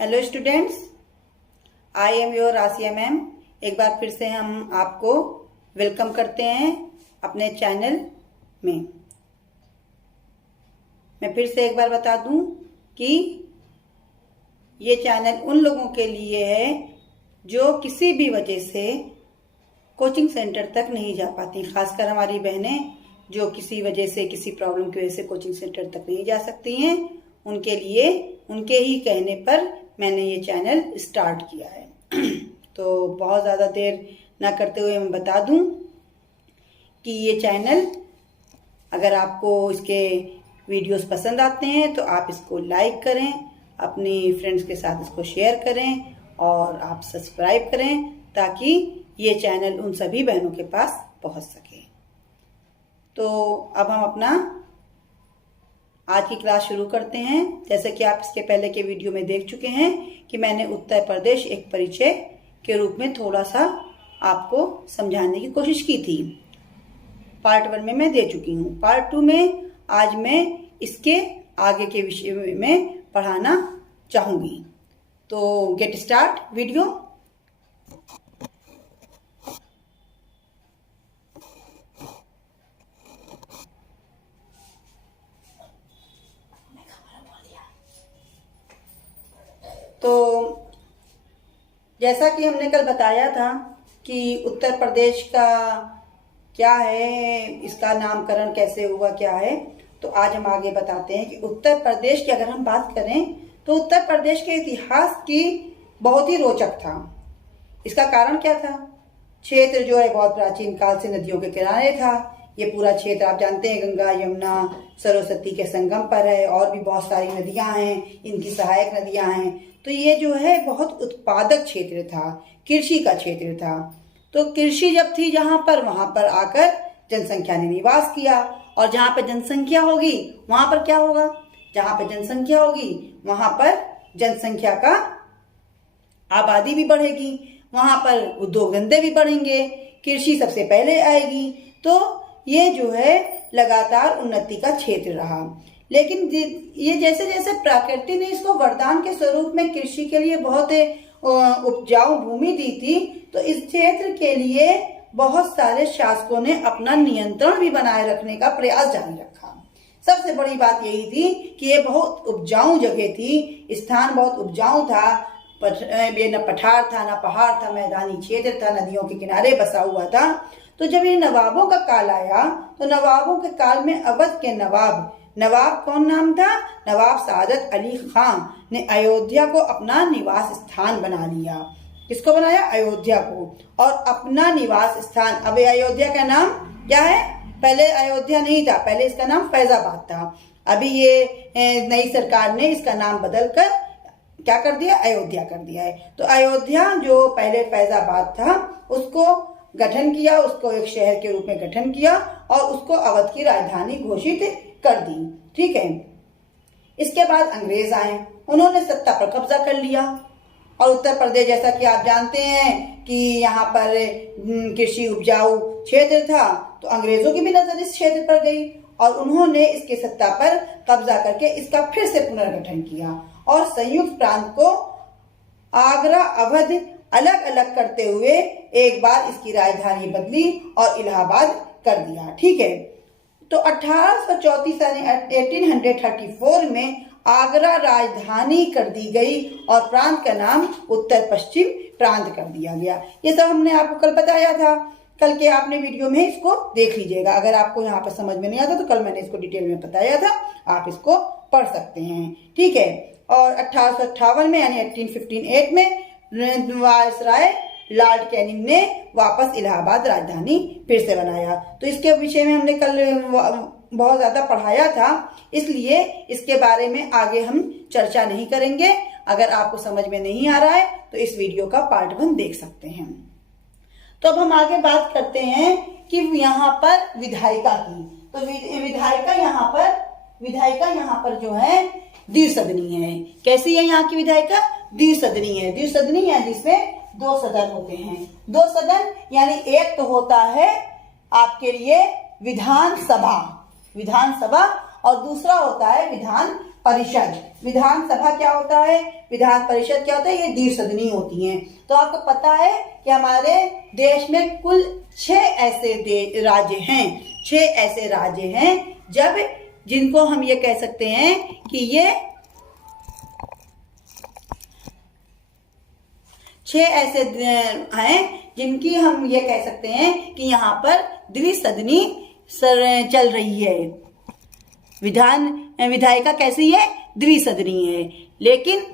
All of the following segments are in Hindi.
Hello students, I am your Asiya ma'am. एक बार फिर से हम आपको वेलकम करते हैं अपने चैनल में। मैं फिर से एक बार बता दूं कि ये चैनल उन लोगों के लिए है जो किसी भी वजह से कोचिंग सेंटर तक नहीं जा पाती, खासकर हमारी बहनें जो किसी वजह से, किसी प्रॉब्लम की वजह से कोचिंग सेंटर तक नहीं जा सकती हैं। उनके लिए, उनके ही कहने पर मैंने ये चैनल स्टार्ट किया है। तो बहुत ज़्यादा देर ना करते हुए मैं बता दूं कि ये चैनल, अगर आपको इसके वीडियोस पसंद आते हैं तो आप इसको लाइक करें, अपनी फ्रेंड्स के साथ इसको शेयर करें और आप सब्सक्राइब करें ताकि ये चैनल उन सभी बहनों के पास पहुंच सके। तो अब हम अपना आज की क्लास शुरू करते हैं। जैसे कि आप इसके पहले के वीडियो में देख चुके हैं कि मैंने उत्तर प्रदेश एक परिचय के रूप में थोड़ा सा आपको समझाने की कोशिश की थी। पार्ट 1 में मैं दे चुकी हूँ। पार्ट 2 में आज मैं इसके आगे के विषय में पढ़ाना चाहूंगी। तो गेट स्टार्ट वीडियो। तो जैसा कि हमने कल बताया था कि उत्तर प्रदेश का क्या है, इसका नामकरण कैसे हुआ, क्या है, तो आज हम आगे बताते हैं कि उत्तर प्रदेश की अगर हम बात करें तो उत्तर प्रदेश के इतिहास की बहुत ही रोचक था। इसका कारण क्या था? क्षेत्र जो है बहुत प्राचीन काल से नदियों के किनारे था। ये पूरा क्षेत्र आप जानते हैं गंगा, यमुना, सरस्वती के संगम पर है और भी बहुत सारी नदियां हैं, इनकी सहायक नदियां हैं। तो ये जो है बहुत उत्पादक क्षेत्र था, कृषि का क्षेत्र था। तो कृषि जब थी जहां पर, वहां पर आकर जनसंख्या ने निवास किया और जहां पर जनसंख्या होगी वहां पर क्या होगा? जहां पर जनसंख्या होगी वहां पर जनसंख्या का आबादी भी बढ़ेगी, वहां पर उद्योग धंधे भी बढ़ेंगे, कृषि सबसे पहले आएगी। तो ये जो है लगातार उन्नति का क्षेत्र रहा। लेकिन ये जैसे जैसे प्रकृति ने इसको वरदान के स्वरूप में कृषि के लिए बहुत उपजाऊ भूमि दी थी, तो इस क्षेत्र के लिए बहुत सारे शासकों ने अपना नियंत्रण भी बनाए रखने का प्रयास जारी रखा। सबसे बड़ी बात यही थी कि ये बहुत उपजाऊ जगह थी, स्थान बहुत उपजाऊ था। ये न पठार था, न पहाड़ था, मैदानी क्षेत्र था, नदियों के किनारे बसा हुआ था। तो जब ये नवाबों का काल आया तो नवाबों के काल में अवध के नवाब कौन नाम था? नवाब सादत अली खान ने अयोध्या को अपना निवास स्थान बना लिया। किसको बनाया? अयोध्या को, और अपना निवास स्थान। अब अयोध्या का नाम क्या है? पहले अयोध्या नहीं था, पहले इसका नाम फैजाबाद था। अभी ये नई सरकार ने इसका नाम बदलकर क्या कर दिया? अयोध्या कर दिया है। तो अयोध्या जो पहले फैजाबाद था उसको गठन किया, उसको एक शहर के रूप में गठन किया और उसको अवध की राजधानी घोषित कर दी। ठीक है। इसके बाद अंग्रेज आए, उन्होंने सत्ता पर कब्जा कर लिया और उत्तर प्रदेश, जैसा कि आप जानते हैं कि यहाँ पर कृषि उपजाऊ क्षेत्र था, तो अंग्रेजों की भी नजर इस क्षेत्र पर गई और उन्होंने इसके सत्ता पर कब्जा करके इसका फिर से पुनर्गठन किया और संयुक्त प्रांत को आगरा, अवध अलग अलग करते हुए एक बार इसकी राजधानी बदली और इलाहाबाद कर दिया। ठीक है। तो 1834 यानी 1834 में आगरा राजधानी कर दी गई और प्रांत का नाम उत्तर पश्चिम प्रांत कर दिया गया। ये सब हमने आपको कल बताया था। कल के आपने वीडियो में इसको देख लीजिएगा। अगर आपको यहाँ पर समझ में नहीं आता तो कल मैंने इसको डिटेल में बताया था, आप इसको पढ़ सकते हैं। ठीक है। और 1858 में यानी 1858 में वायसराय लॉर्ड कैनिंग ने वापस इलाहाबाद राजधानी फिर से बनाया। तो इसके विषय में हमने कल बहुत ज्यादा पढ़ाया था, इसलिए इसके बारे में आगे हम चर्चा नहीं करेंगे। अगर आपको समझ में नहीं आ रहा है तो इस वीडियो का पार्ट 1 देख सकते हैं। तो अब हम आगे बात करते हैं कि यहाँ पर विधायिका की। तो विधायिका यहाँ पर जो है द्विसदनी है। कैसी है यहाँ की विधायिका? द्विसदनी है। द्विसदनी है जिसमें 2 सदन होते हैं। 2 सदन यानी एक तो होता है आपके लिए विधानसभा और दूसरा होता है विधान परिषद। विधानसभा क्या होता है, विधान परिषद क्या होता है, ये द्विसदनी होती हैं। तो आपको पता है कि हमारे देश में कुल 6 ऐसे राज्य हैं, 6 ऐसे राज्य हैं जब जिनको हम ये कह सकते हैं कि ये 6 ऐसे हैं जिनकी हम ये कह सकते हैं कि यहाँ पर द्विसदनी चल रही है। विधायिका कैसी है, द्विसदनी है। लेकिन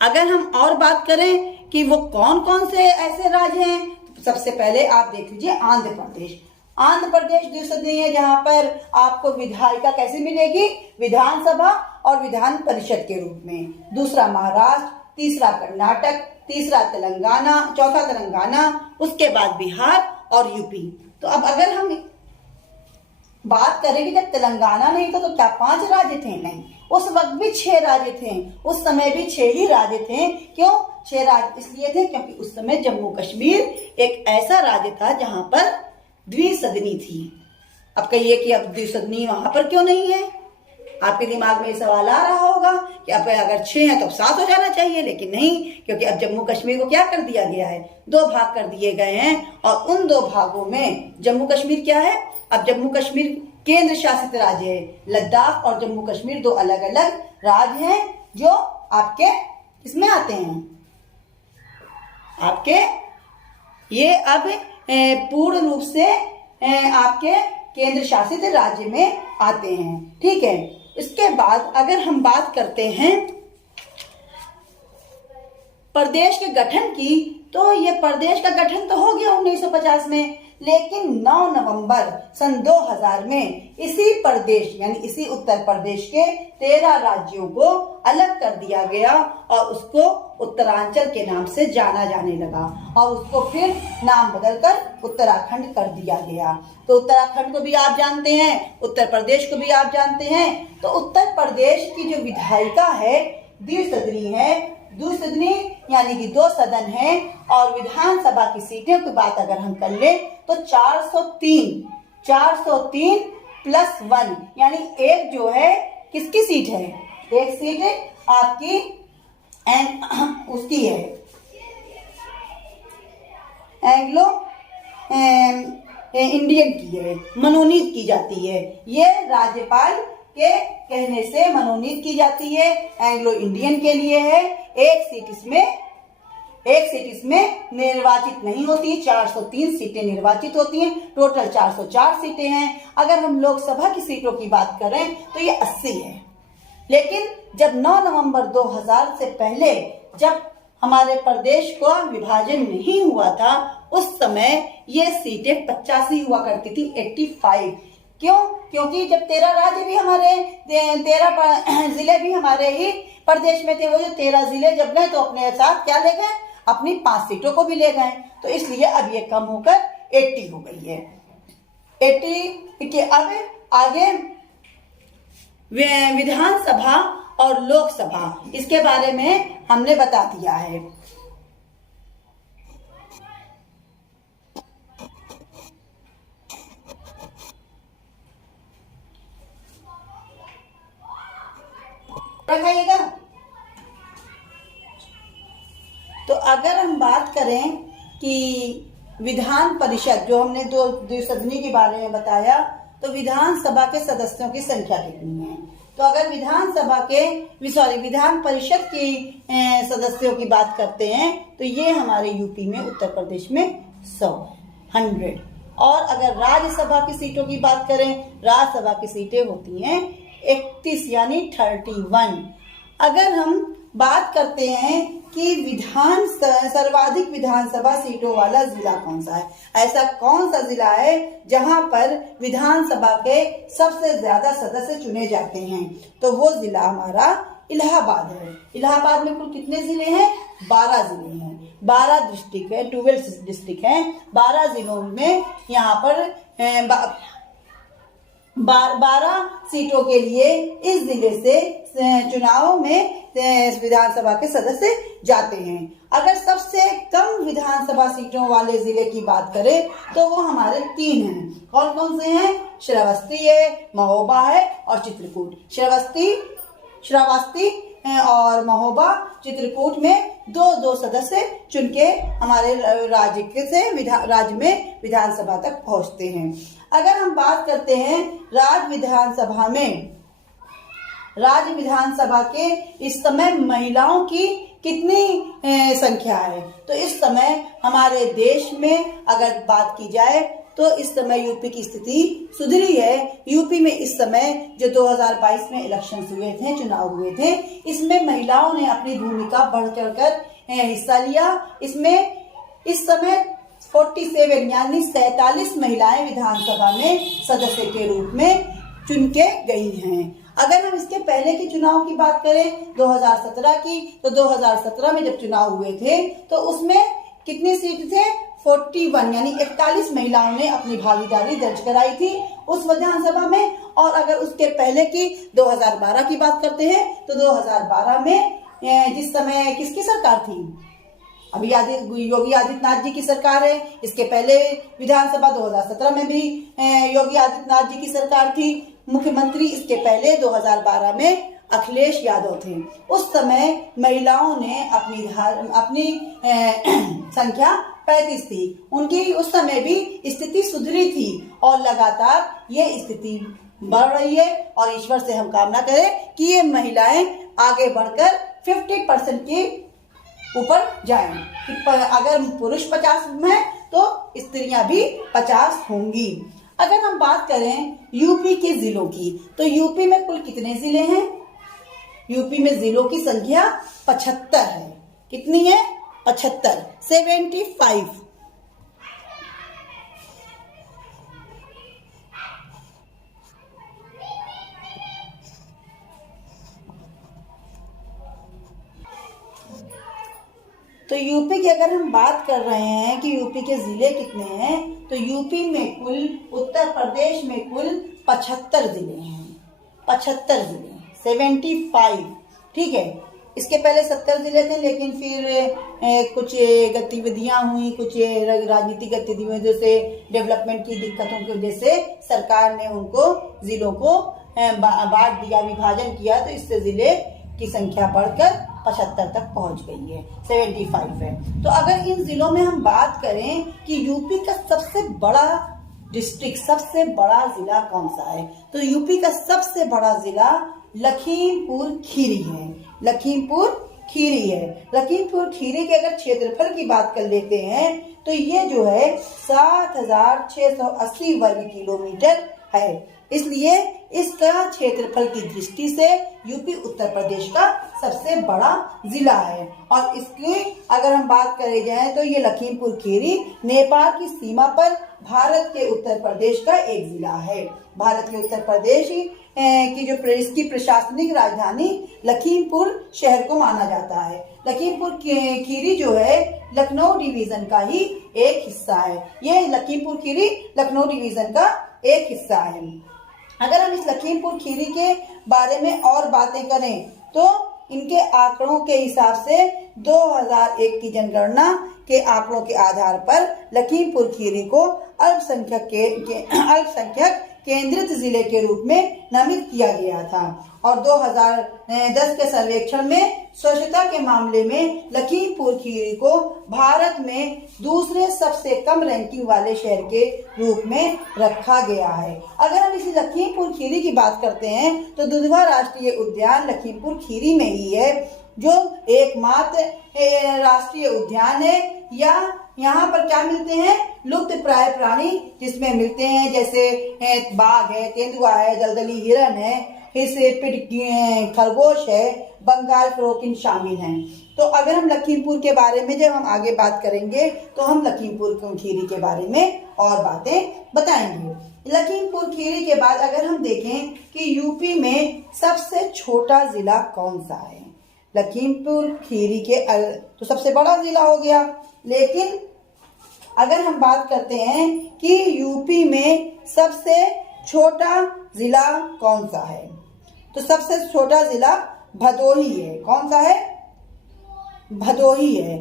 अगर हम और बात करें कि वो कौन कौन से ऐसे राज्य हैं, तो सबसे पहले आप देख लीजिए आंध्र प्रदेश। आंध्र प्रदेश द्विसदनी है, जहां पर आपको विधायिका कैसे मिलेगी, विधानसभा और विधान परिषद के रूप में। दूसरा महाराष्ट्र, तीसरा कर्नाटक, तीसरा तेलंगाना, चौथा तेलंगाना, उसके बाद बिहार और यूपी। तो अब अगर हम बात करें कि जब तेलंगाना नहीं था तो क्या 5 राज्य थे, नहीं, उस वक्त भी 6 राज्य थे, उस समय भी 6 ही राज्य थे। क्यों 6 राज्य इसलिए थे क्योंकि उस समय जम्मू कश्मीर एक ऐसा राज्य था जहां पर द्विसदनी थी। अब कहिए कि अब द्विसदनी वहां पर क्यों नहीं है, आपके दिमाग में ये सवाल आ रहा होगा कि अब अगर 6 है तो 7 हो जाना चाहिए, लेकिन नहीं, क्योंकि अब जम्मू कश्मीर को क्या कर दिया गया है, 2 भाग कर दिए गए हैं। और उन 2 भागों में जम्मू कश्मीर क्या है, अब जम्मू कश्मीर केंद्र शासित राज्य है। लद्दाख और जम्मू कश्मीर 2 अलग अलग राज्य हैं जो आपके इसमें आते हैं, आपके ये अब पूर्ण रूप से आपके केंद्र शासित राज्य में आते हैं। ठीक है, इसके बाद अगर हम बात करते हैं प्रदेश के गठन की, तो ये प्रदेश का गठन तो हो गया 1950 में, लेकिन 9 नवंबर सन 2000 में इसी प्रदेश यानी इसी उत्तर प्रदेश के 13 राज्यों को अलग कर दिया गया और उसको उत्तरांचल के नाम से जाना जाने लगा और उसको फिर नाम बदलकर उत्तराखंड कर दिया गया। तो उत्तराखंड को भी आप जानते हैं, उत्तर प्रदेश को भी आप जानते हैं। तो उत्तर प्रदेश की जो विधायिका है द्विसदनी है, द्विसदनी यानी कि 2 सदन है। और विधानसभा की सीटों की बात अगर हम कर ले तो 403 प्लस 1 यानी एक जो है किसकी सीट है, एक सीट है आपकी उसकी है एंग्लो इंडियन की है, मनोनीत की जाती है। ये राज्यपाल के कहने से मनोनीत की जाती है, एंग्लो इंडियन के लिए है। एक सीट इसमें निर्वाचित नहीं होती, 403 सीटें निर्वाचित होती हैं, टोटल 404 सीटें हैं। अगर हम लोकसभा की सीटों की बात करें तो ये 80 है। लेकिन जब 9 नवंबर 2000 से पहले जब हमारे प्रदेश को विभाजन नहीं हुआ था, उस समय ये सीटें 85 हुआ करती थी, 85। क्यों, क्योंकि जब 13 राज्य भी हमारे 13 जिले भी हमारे ही प्रदेश में थे, वो जो 13 जिले जब गए तो अपने साथ क्या ले गए, अपनी 5 सीटों को भी ले गए। तो इसलिए अब ये कम होकर 80 हो गई है। 80 के अब आगे विधानसभा और लोकसभा, इसके बारे में हमने बता दिया है। रखाइएगा। तो अगर हम बात करें कि विधान परिषद, जो हमने 2 द्विसदनी के बारे में बताया, तो विधानसभा के सदस्यों की संख्या कितनी है। तो अगर विधान परिषद की सदस्यों की बात करते हैं तो ये हमारे यूपी में, उत्तर प्रदेश में 100 और अगर राज्यसभा की सीटों की बात करें, राज्यसभा की सीटें होती हैं 31 यानी 31। अगर हम बात करते हैं कि सर्वाधिक विधानसभा सीटों वाला जिला कौन सा है, ऐसा कौन सा जिला है जहां पर विधानसभा के सबसे ज्यादा सदस्य चुने जाते हैं, तो वो जिला हमारा इलाहाबाद है। इलाहाबाद में कुल कितने जिले हैं, 12 जिले हैं, 12 डिस्ट्रिक्ट है, 12 डिस्ट्रिक्ट है। 12 जिलों में यहाँ पर 12 सीटों के लिए इस जिले से चुनाव में विधानसभा के सदस्य जाते हैं। अगर सबसे कम विधानसभा सीटों वाले जिले की बात करें तो वो हमारे 3 हैं। कौन कौन से हैं? श्रावस्ती है, महोबा है और चित्रकूट। श्रावस्ती और महोबा, चित्रकूट में 2-2 सदस्य चुन के हमारे राज्य में विधानसभा तक पहुंचते हैं। अगर हम बात करते हैं राज्य विधानसभा के इस समय महिलाओं की कितनी संख्या है, तो इस समय हमारे देश में अगर बात की जाए तो इस समय यूपी की स्थिति सुधरी है। यूपी में इस समय जो 2022 में इलेक्शन हुए थे, चुनाव हुए थे, इसमें महिलाओं ने अपनी भूमिका बढ़ चढ़कर हिस्सा लिया। इसमें इस समय 47 यानी 47 महिलाएं विधानसभा में सदस्य के रूप में चुन के गई हैं। अगर हम इसके पहले के चुनाव की बात करें 2017 की, तो 2017 में जब चुनाव हुए थे तो उसमें कितनी सीट थे? 41 यानी 41 महिलाओं ने अपनी भागीदारी दर्ज कराई थी उस विधानसभा में। और अगर उसके पहले की 2012 की बात करते हैं तो 2012 में जिस समय किसकी सरकार थी? अभी योगी आदित्यनाथ जी की सरकार है। इसके पहले विधानसभा 2017 में भी योगी आदित्यनाथ जी की सरकार थी। मुख्यमंत्री इसके पहले 2012 में अखिलेश यादव थे। उस समय महिलाओं ने अपनी संख्या 35 थी। उनकी उस समय भी स्थिति सुधरी थी और लगातार ये स्थिति बढ़ रही है और ईश्वर से हम कामना करें कि ये महिलाएं आगे बढ़कर 50% के ऊपर जाएं। अगर पुरुष 50 में तो स्त्रियां भी 50 होंगी। अगर हम बात करें यूपी के जिलों की, तो यूपी में कुल कितने जिले हैं? यूपी में जिलों की संख्या 75 है। कितनी है? 75। तो यूपी की अगर हम बात कर रहे हैं कि यूपी के जिले कितने हैं, तो यूपी में कुल, उत्तर प्रदेश में कुल 75 जिले हैं। 75 जिले, 75, ठीक है। इसके पहले 70 जिले थे, लेकिन फिर कुछ गतिविधियां हुई, कुछ राजनीतिक गतिविधियों जैसे डेवलपमेंट की दिक्कतों की वजह से सरकार ने उनको जिलों को बांट दिया, विभाजन किया, तो इससे जिले की संख्या बढ़कर 75 तक पहुंच गई है, 75 है। तो अगर इन जिलों में हम बात करें कि यूपी का सबसे बड़ा डिस्ट्रिक्ट, सबसे बड़ा जिला कौन सा है, तो यूपी का सबसे बड़ा जिला लखीमपुर खीरी है। लखीमपुर खीरी है। लखीमपुर खीरी के अगर क्षेत्रफल की बात कर लेते हैं तो ये जो है 7,680 वर्ग किलोमीटर है। इसलिए इसका क्षेत्रफल की दृष्टि से यूपी उत्तर प्रदेश का सबसे बड़ा जिला है। और इसकी अगर हम बात करें जाए तो ये लखीमपुर खीरी नेपाल की सीमा पर भारत के उत्तर प्रदेश का एक जिला है। भारत के उत्तर प्रदेश की जो इसकी प्रशासनिक राजधानी लखीमपुर शहर को माना जाता है। लखीमपुर खीरी जो है लखनऊ डिवीजन का ही एक हिस्सा है। ये लखीमपुर खीरी लखनऊ डिवीजन का एक हिस्सा है। अगर हम इस लखीमपुर खीरी के बारे में और बातें करें तो इनके आंकड़ों के हिसाब से 2001 की जनगणना के आंकड़ों के आधार पर लखीमपुर खीरी को अल्पसंख्यक केंद्रित जिले के रूप में नामित किया गया था। और 2010 के सर्वेक्षण में स्वच्छता के मामले में लखीमपुर खीरी को भारत में दूसरे सबसे कम रैंकिंग वाले शहर के रूप में रखा गया है। अगर हम इसी लखीमपुर खीरी की बात करते हैं तो दुधवा राष्ट्रीय उद्यान लखीमपुर खीरी में ही है, जो एकमात्र राष्ट्रीय उद्यान है। या यहाँ पर क्या मिलते हैं? लुप्त प्राय प्राणी जिसमें मिलते हैं, जैसे बाघ है, तेंदुआ है, दलदली हिरण है, खरगोश है, बंगाल फ्लोकिन शामिल हैं। तो अगर हम लखीमपुर के बारे में जब हम आगे बात करेंगे तो हम लखीमपुर खीरी के बारे में और बातें बताएंगे। लखीमपुर खीरी के बाद अगर हम देखें कि यूपी में सबसे छोटा जिला कौन सा है, लखीमपुर खीरी के तो सबसे बड़ा जिला हो गया। लेकिन अगर हम बात करते हैं कि यूपी में सबसे छोटा जिला कौन सा है, तो सबसे छोटा जिला भदोही है। कौन सा है? भदोही है।